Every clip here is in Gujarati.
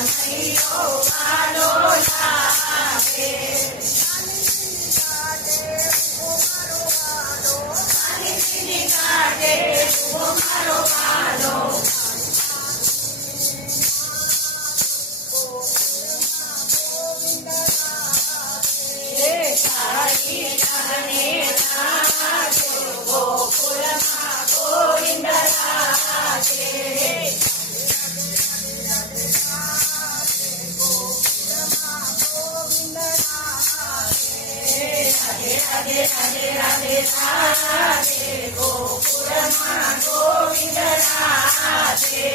કનૈયો વાલો લાગે. કાનજીની ઘાટે ઉભો મારો વાલો. સારી જાણે રાધે ગોકુળમાં ગોવિંદ રાધે. રાધે રાધે રાધે રાધે ગોકુળમાં ગોવિંદ રાધે.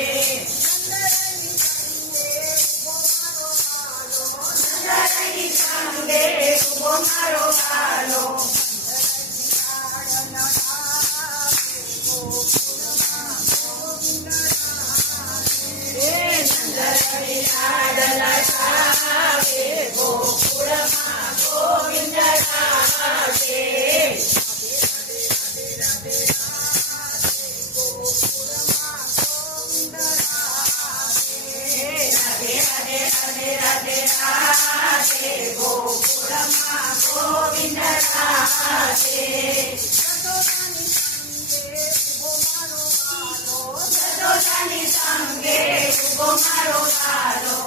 નંદનની સંગે ઉભો મારો વાલો. નંદનની લાડલા જાવે ગોકુળમાં ગોવિંદ રાધે. રાધે રાધે રાધે રાધે ગોકુળમાં ગોવિંદ રાધે. જશોદાની સંગે ઉભો મારો વાલો.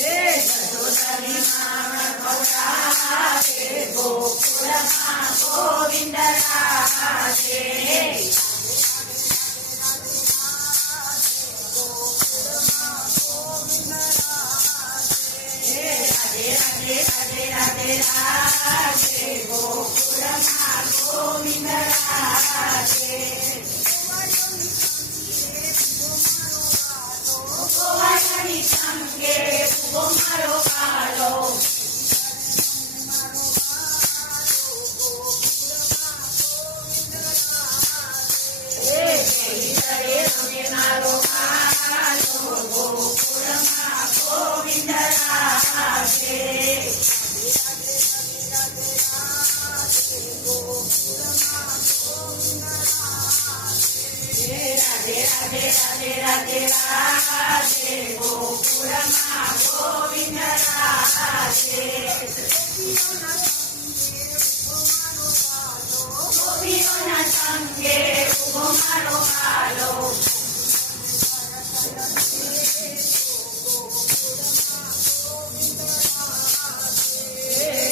જશોદાની માણ ખવડાવે ગોકુળમાં ગોવિંદ રાધે. રાધે રાધે રાધે રાધે ગોકુળમાં ગોવિંદ રાધે. ગોવાળની સંગે ઉભો મારો વાલો. મારો વાલો ગોકુળમાં ગોવિંદ રાધે. રાધે રાધે રાધે રાધે ગોકુળમાં ગોવિંદ રાધે. ગોપીઓના સંગે ઉભો મારો વાલો.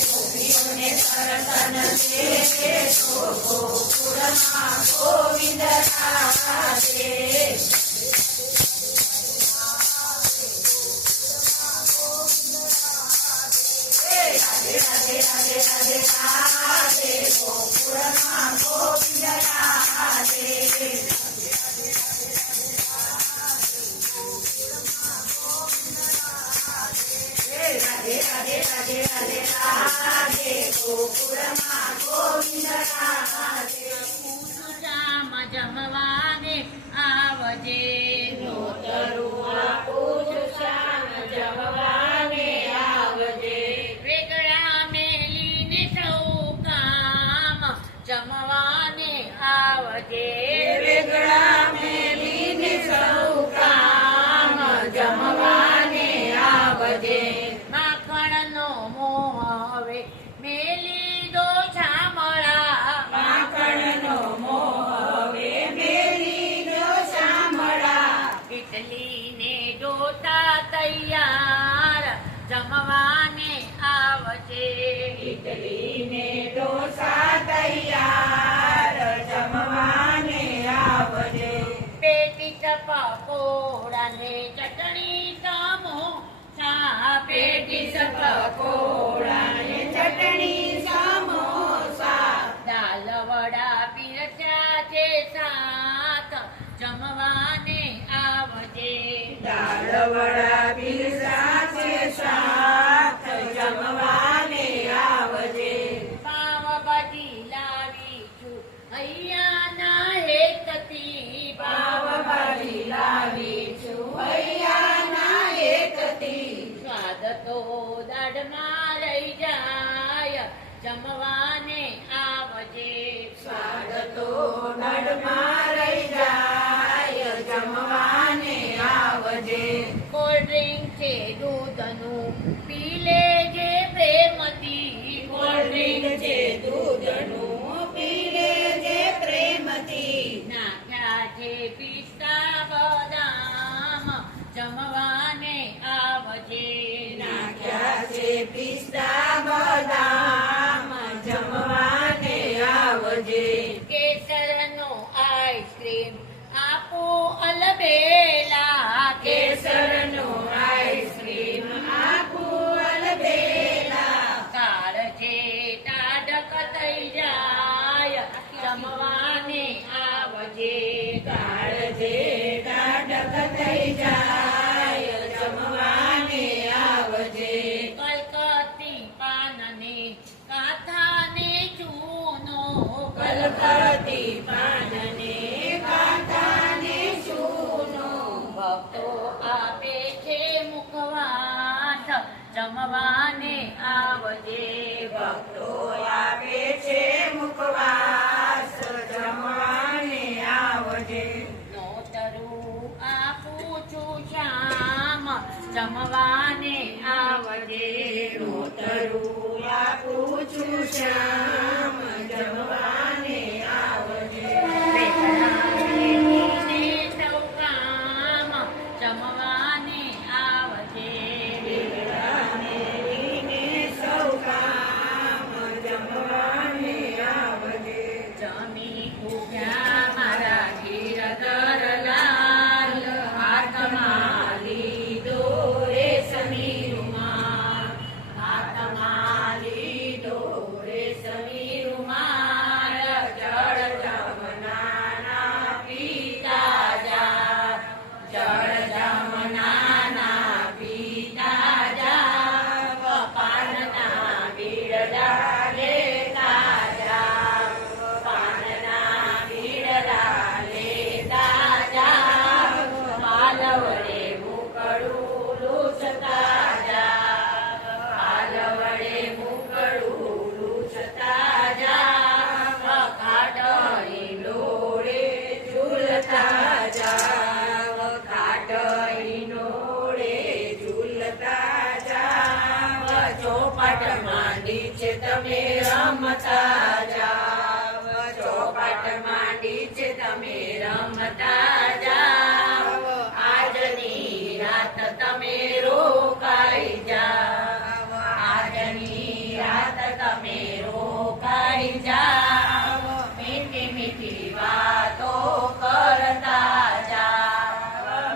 ગોપીઓને સરસન દે તો ગોકુળમાં ગોવિંદ રાધે. રાધે રાધે રાધે રાધે રાધે ગોકુળમાં ગોવિંદ રાધે. રાધે રાધે રાધે રાધે રાધે ગોકુળમાં ગોવિંદ રાધે. પૂછું જમવાને આવજે. નોતરુઆ પૂછું શ્યામ જમવાને આવજે. વેગળા મેલીને સૌ કામ જમવાને આવજે. વેગળા મેલીને સૌ કામ જમવાને આવજે. માખણનો મોહ હવે મેલી દો છામળા. માખણનો મોહ હવે મેલી દો શામળા. ઇટલીને જોતા તૈયાર જમવાને આવજે. ઇડલીને ઢોસા તૈયાર જમવાને આવજે. પેટી પકોડાને ચટણી સમોસા. પેટીસ પકોડાને ચટણી સમોસા. દાલ વડા પીરસ્યા છે સાત જમવાને આવજે. દાળ વડા પીરસ્યા છે શાક જમવાને આવજે. પાવભાજી લાવી છું હૈયાના હેતથી. પાવભાજી લાવી છું હૈયાના હેતથી. સ્વાદ તો દાઢમાં રહી જાય જમવાને આવજે. સ્વાદ તો ઘરમાં રહી જાય જમવાને આવજે. કોલ્ડ ડ્રિંક છે દૂધનું પી લેજે પ્રેમથી. કોલ્ડ ડ્રિંક છે દૂધનું પી લેજે પ્રેમથી. નાખ્યા છે પિસ્તા બદામ જમવાને આવજે. નાખ્યા છે પિસ્તા બદામ જમવાને આવજે. કેસરનો આઈસ્ક્રીમ આપો અલબેલા. કેસરનો આઈસ્ક્રીમ આપું અલબેલા. કાળજે ટાઢક થઈ જાય જમવાને આવજે. કાળજે ટાઢક થઈ જાય જમવાને આવજે. કલકત્તી પાનને કાથાને ચૂનો. કલકત્તી પાનને કાંઠાને ચૂનો. ભક્તો આપે છે મુખવાસ જમવાને આવજે. ભક્તો આપે છે મુખવાસ જમવાને આવજે. નોતરું આપું છું શ્યામ જમવાને આવજે. નોતરું આપું છું શ્યામ જમવાને આવજે. વેતરાને સૌ કામ જમવાને આવજે. વેતરાને લઈને સૌ કામ જમવાને આવજે. જમી પૂજા મારા ગીરધર લાલ હાથમાં લીધો રેશમી રૂમાલ. હાથમાં લીધો રેશમી રૂમાલ. જળ જમનાના પીતા જા. જળ જમનાના પીતા જા. પાનના બીડલા લેતા જા. પાનના બીડલા લેતા જા. પાલ વડે મુકડું લૂછતા જા. પાલ વડે મુકડું લૂછતા જા. કાટળી લોડે ઝૂલતા જા. કાટળી લોડે ઝૂલતા જા. ચોપાટ માંડી છે તમે રમતા જાવ. ચોપાટ માંડી છે તમે રમતા જાવ. આજની રાત તમે રોકાઈ જાવ. આજની રાત તમે રોકાઈ જાવ. મીઠી મીઠી વાતો કરતા જાવ.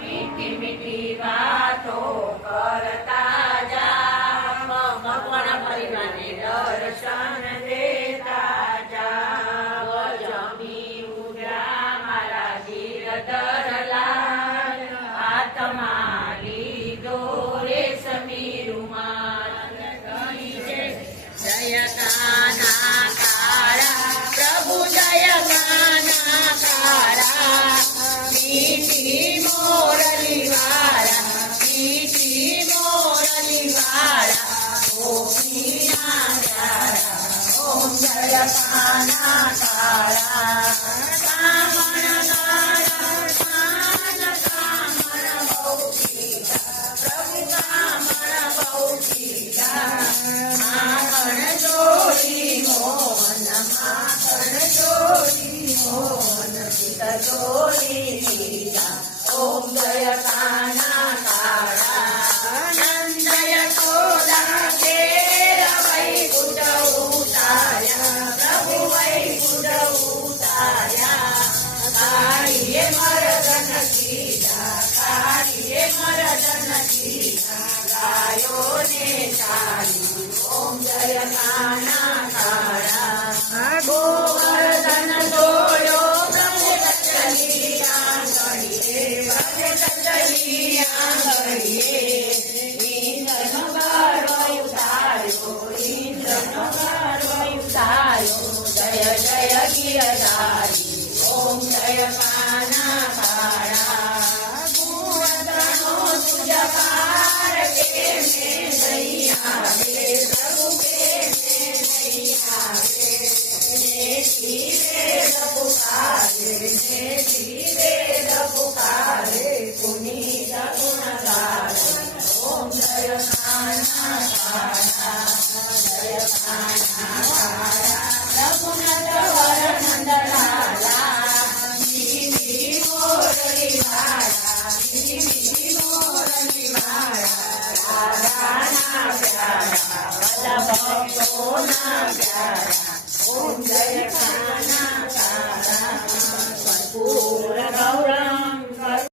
મીઠી મીઠી વાતો કરતા જાવ. મકવાણા પરિવારને દર્શન દેતા જાવ. જમી ઉડ્યા મારા ગીરધર લાલ. હાથમાં લીધો રેશમી રૂમાલ. જય કાના કાળા પ્રભુ જય કાના કાળા. મીઠી મોરલી વાળા. મીઠી મોરલી વાળા. ગોપીના પ્યારા. ઓમ જય કાના કાળા. કામણ કાળા કાન કામણ બહુ પીડા. પ્રભુ કામણ બહુ પીડા. માખણ જોડી મોહન. માખણ જોડી મોહન. પિત જોડી પીડા. ઓમ જય કાના કાળા. નંદ યશોદા ઘેર વૈકુંઠ ઉતાર્યા. પ્રભુ વૈકુંઠ ઉતાર્યા. કાળીએ મરદન કીધા. કાળીએ મરદન કીધા. ગાયોને ચાલી. ઓમ જય કાના કાળા. ગોવર્ધન